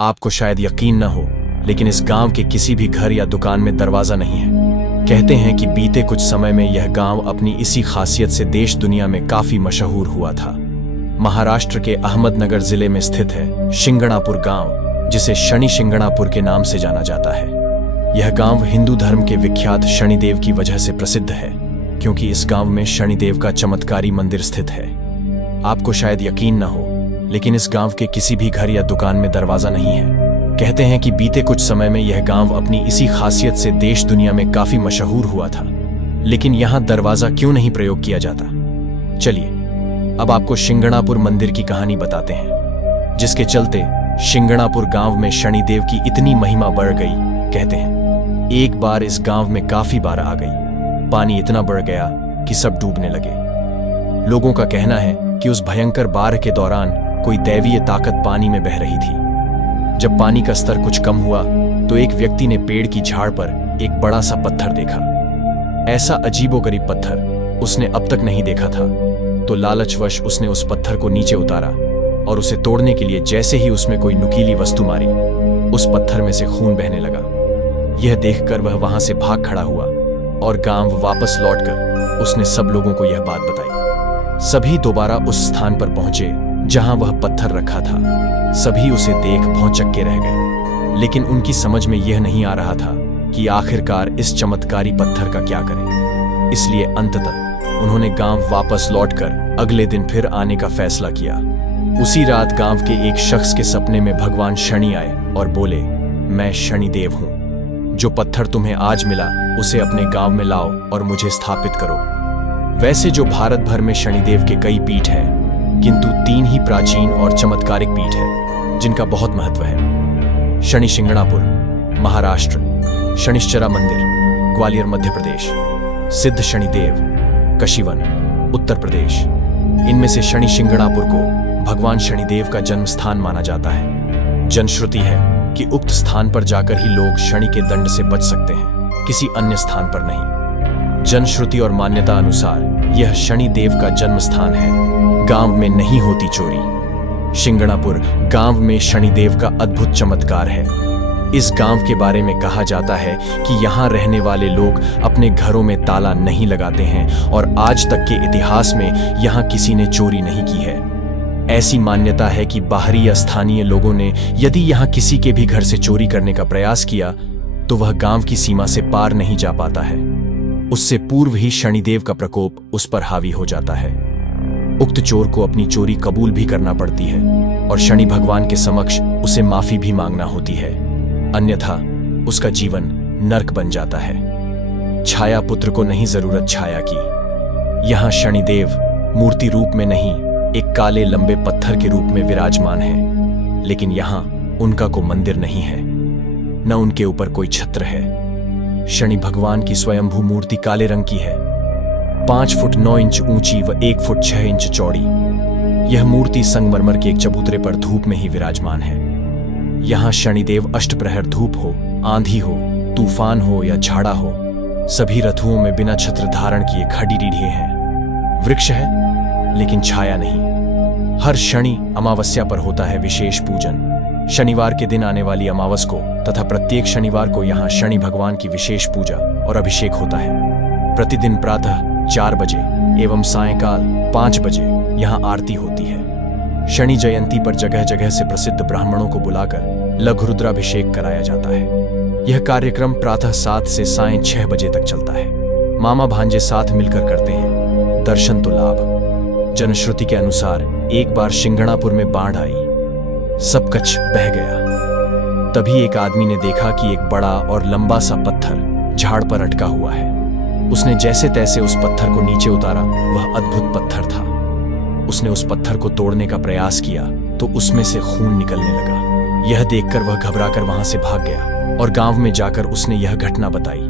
आपको शायद यकीन न हो, लेकिन इस गांव के किसी भी घर या दुकान में दरवाजा नहीं है। कहते हैं कि बीते कुछ समय में यह गांव अपनी इसी खासियत से देश दुनिया में काफी मशहूर हुआ था। महाराष्ट्र के अहमदनगर जिले में स्थित है शिंगणापुर गांव, जिसे शनि शिंगणापुर के नाम से जाना जाता है। यह गांव हिंदू धर्म के विख्यात शनिदेव की वजह से प्रसिद्ध है, क्योंकि इस गांव में शनिदेव का चमत्कारी मंदिर स्थित है। आपको शायद यकीन न हो, लेकिन इस गांव के किसी भी घर या दुकान में दरवाजा नहीं है। कहते हैं कि बीते कुछ समय में यह गांव अपनी इसी खासियत से देश दुनिया में काफी मशहूर हुआ था, लेकिन यहां दरवाजा क्यों नहीं प्रयोग किया जाता। चलिए अब आपको शिंगणापुर मंदिर की कहानी बताते हैं, जिसके चलते शिंगणापुर गांव में शनिदेव की इतनी महिमा बढ़ गई। कहते हैं एक बार इस गांव में काफी बाढ़ आ गई। पानी इतना बढ़ गया कि सब डूबने लगे। लोगों का कहना है कि उस भयंकर बाढ़ के दौरान कोई दैवीय ताकत पानी में बह रही थी। जब पानी का स्तर कुछ कम हुआ तो एक व्यक्ति ने पेड़ की झाड़ पर एक बड़ा सा पत्थर देखा। ऐसा अजीबोगरीब पत्थर उसने अब तक नहीं देखा था, तो लालचवश उसने उस पत्थर को नीचे उतारा और उसे तोड़ने के लिए जैसे ही उसमें कोई नुकीली वस्तु मारी, उस पत्थर में से खून बहने लगा। यह देखकर वह वहां से भाग खड़ा हुआ और गांव वापस लौटकर उसने सब लोगों को यह बात बताई। सभी दोबारा उस स्थान पर पहुंचे जहां वह पत्थर रखा था। सभी उसे देख भौंचक्के रह गए, लेकिन उनकी समझ में यह नहीं आ रहा था कि आखिरकार इस चमत्कारी पत्थर का क्या करें। इसलिए अंततः उन्होंने गांव वापस लौटकर अगले दिन फिर आने का फैसला किया। उसी रात गांव के एक शख्स के सपने में भगवान शनि आए और बोले, मैं शनिदेव हूं। जो पत्थर तुम्हें आज मिला उसे अपने गांव में लाओ और मुझे स्थापित करो। वैसे जो भारत भर में शनिदेव के कई पीठ हैं, किंतु 3 ही प्राचीन और चमत्कारिक पीठ है जिनका बहुत महत्व है। शनि शिंगणापुर महाराष्ट्र, शनिश्चरा मंदिर ग्वालियर मध्य प्रदेश, सिद्ध शनिदेव कशिवन उत्तर प्रदेश। इनमें से शनि शिंगणापुर को भगवान शनिदेव का जन्म स्थान माना जाता है। जनश्रुति है कि उक्त स्थान पर जाकर ही लोग शनि के दंड से बच सकते हैं, किसी अन्य स्थान पर नहीं। जनश्रुति और मान्यता अनुसार यह शनिदेव का जन्म स्थान है। गांव में नहीं होती चोरी। शिंगणापुर गांव में शनिदेव का अद्भुत चमत्कार है। इस गांव के बारे में कहा जाता है कि यहाँ रहने वाले लोग अपने घरों में ताला नहीं लगाते हैं और आज तक के इतिहास में यहाँ किसी ने चोरी नहीं की है। ऐसी मान्यता है कि बाहरी या स्थानीय लोगों ने यदि यहाँ किसी के भी घर से चोरी करने का प्रयास किया तो वह गांव की सीमा से पार नहीं जा पाता है। उससे पूर्व ही शनिदेव का प्रकोप उस पर हावी हो जाता है। उक्त चोर को अपनी चोरी कबूल भी करना पड़ती है और शनि भगवान के समक्ष उसे माफी भी मांगना होती है, अन्यथा उसका जीवन नर्क बन जाता है। छाया पुत्र को नहीं जरूरत छाया की। यहाँ शनिदेव मूर्ति रूप में नहीं, एक काले लंबे पत्थर के रूप में विराजमान है, लेकिन यहाँ उनका को मंदिर नहीं है, न उनके ऊपर कोई छत्र है। शनि भगवान की स्वयंभू मूर्ति काले रंग की है, 5 फुट 9 इंच ऊंची व 1 फुट 6 इंच चौड़ी। यह मूर्ति संगमरमर के एक चबूतरे पर धूप में ही विराजमान है। यहाँ शनिदेव अष्टप्रहर धूप हो, आंधी हो, तूफान हो या झाड़ा हो, सभी रथुओं में बिना छत्र धारण किए खड़ी रीढ़े हैं। वृक्ष है लेकिन छाया नहीं। हर शनि अमावस्या पर होता है विशेष पूजन। शनिवार के दिन आने वाली अमावस को तथा प्रत्येक शनिवार को यहाँ शनि भगवान की विशेष पूजा और अभिषेक होता है। प्रतिदिन प्रातः 4 बजे एवं सायंकाल 5 बजे यहाँ आरती होती है। शनि जयंती पर जगह जगह से प्रसिद्ध ब्राह्मणों को बुलाकर लघु रुद्राभिषेक कराया जाता है। यह कार्यक्रम प्रातः 7 से सायं 6 बजे तक चलता है। मामा भांजे साथ मिलकर करते हैं। दर्शन तो लाभ। जनश्रुति के अनुसार एक बार शिंगणापुर में बाढ़ आई, सब कच्छ बह गया। तभी एक आदमी ने देखा कि एक बड़ा और लंबा सा पत्थर झाड़ पर अटका हुआ है। उसने जैसे तैसे उस पत्थर को नीचे उतारा। वह अद्भुत पत्थर था। उसने उस पत्थर को तोड़ने का प्रयास किया तो उसमें से खून निकलने लगा। यह देखकर वह घबराकर वहां से भाग गया और गांव में जाकर उसने यह घटना बताई।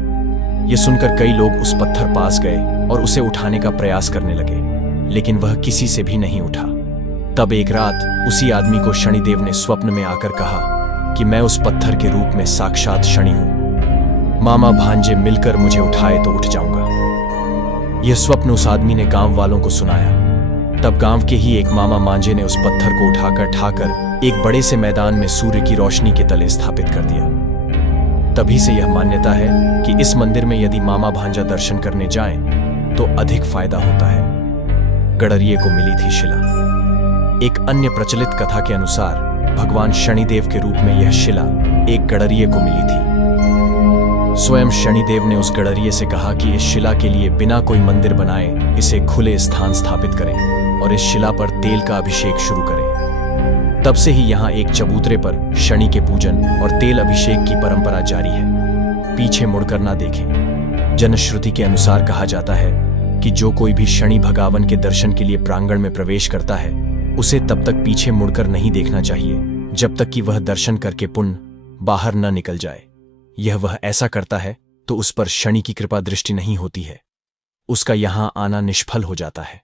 यह सुनकर कई लोग उस पत्थर पास गए और उसे उठाने का प्रयास करने लगे, लेकिन वह किसी से भी नहीं उठा। तब एक रात उसी आदमी को शनिदेव ने स्वप्न में आकर कहा कि मैं उस पत्थर के रूप में साक्षात शनि हूं। मामा भांजे मिलकर मुझे उठाए तो उठ जाऊंगा। यह स्वप्न उस आदमी ने गांव वालों को सुनाया। तब गांव के ही एक मामा मांझे ने उस पत्थर को उठाकर एक बड़े से मैदान में सूर्य की रोशनी के तले स्थापित कर दिया। तभी से यह मान्यता है कि इस मंदिर में यदि मामा भांजा दर्शन करने जाएं तो अधिक फायदा होता है। गडरिये को मिली थी शिला। एक अन्य प्रचलित कथा के अनुसार भगवान शनिदेव के रूप में यह शिला एक गडरिये को मिली थी। स्वयं शनिदेव ने उस गडरिये से कहा कि इस शिला के लिए बिना कोई मंदिर बनाए इसे खुले स्थान स्थापित करें और इस शिला पर तेल का अभिषेक शुरू करें। तब से ही यहाँ एक चबूतरे पर शनि के पूजन और तेल अभिषेक की परंपरा जारी है। पीछे मुड़कर ना देखें। जनश्रुति के अनुसार कहा जाता है कि जो कोई भी शनि भगवान के दर्शन के लिए प्रांगण में प्रवेश करता है उसे तब तक पीछे मुड़कर नहीं देखना चाहिए जब तक कि वह दर्शन करके पुण्य बाहर न निकल जाए। यह वह ऐसा करता है तो उस पर शनि की कृपा दृष्टि नहीं होती है, उसका यहाँ आना निष्फल हो जाता है।